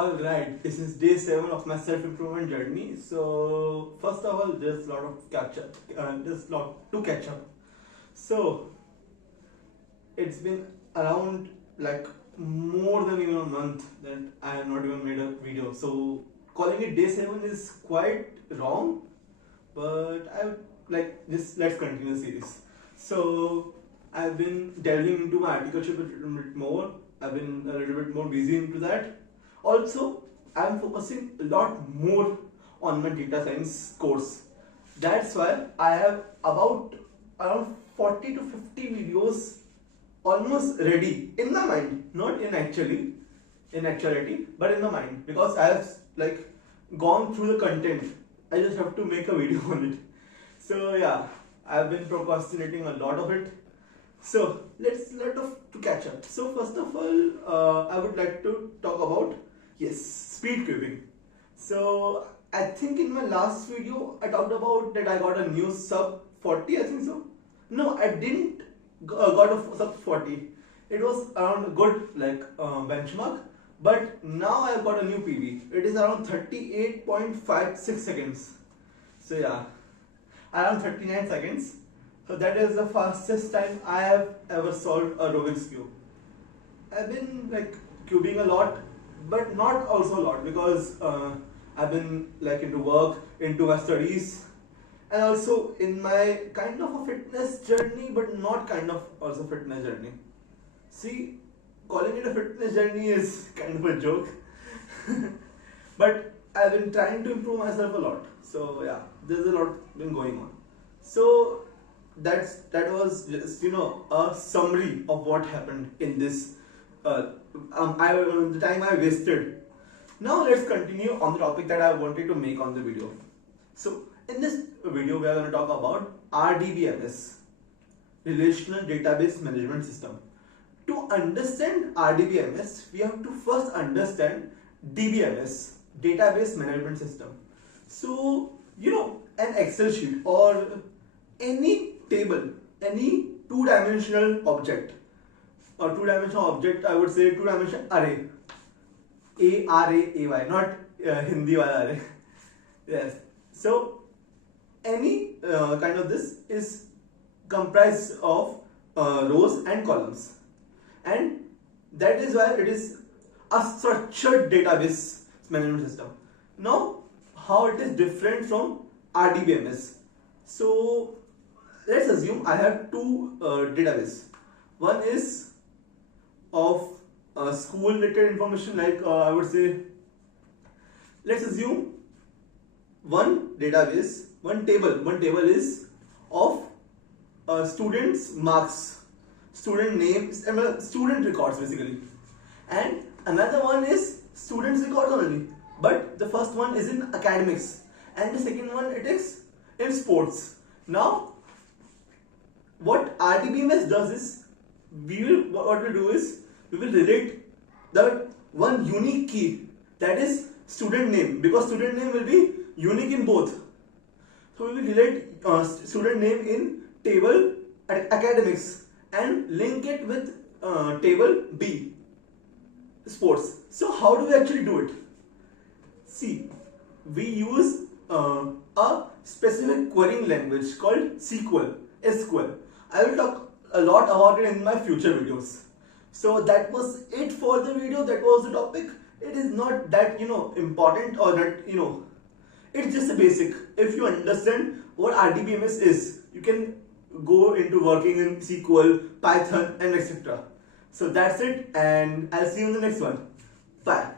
Alright, this is day 7 of my self-improvement journey. So, first of all, there's a lot of catch up. There's a lot to catch up. So, it's been around like more than even a month that I have not even made a video. So, calling it day 7 is quite wrong, but I like just let's continue the series. So, I've been delving into my Articleship a little bit more. I've been a little bit more busy into that. Also, I'm focusing a lot more on my data science course. That's why I have about around 40 to 50 videos almost ready in my mind, not in actuality, but in my mind, because I have like gone through the content. I just have to make a video on it. So yeah, I've been procrastinating a lot of it. So let's to catch up. So first of all, I would like to talk about Speedcubing. So I think in my last video I talked about that I got a new sub 40. I think so. No, I didn't got a sub 40. It was around a good benchmark. But now I've got a new PB. It is around 38.56 seconds. So yeah, around 39 seconds. So that is the fastest time I have ever solved a Rubik's Cube. I've been like cubing a lot, but not also a lot, because I've been like into work, into my studies, and also in my kind of a fitness journey, but not kind of also fitness journey. See, calling it a fitness journey is kind of a joke. But I've been trying to improve myself a lot. So yeah, there's a lot been going on. So that was just a summary of what happened in this the time I wasted. Now let's continue on the topic that I wanted to make on the video. So in this video we are going to talk about RDBMS, Relational Database Management System. To understand RDBMS, we have to first understand DBMS, Database Management System. So an Excel sheet or any table, any two-dimensional object, or two-dimensional object, I would say two-dimensional array, A-R-A-A-Y, not Hindi wala array. Yes. So any kind of this is comprised of rows and columns, and that is why it is a structured database management system. Now, how it is different from RDBMS? So let's assume I have two databases. One is of school related information, like I would say, let's assume one database, one table is of students' marks, student names, and student records basically. And another one is students' records only. But the first one is in academics, and the second one it is in sports. Now, what RDBMS does is, we will relate the one unique key, that is student name, because student name will be unique in both. So we will relate student name in table academics and link it with table B, sports. So how do we actually do it? See, we use a specific querying language called SQL. I will talk a lot about it in my future videos. So that was it for the video. That was the topic. It is not that important, or that it's just a basic. If you understand what RDBMS is, you can go into working in SQL, Python, and etc. So that's it, and I'll see you in the next one. Bye.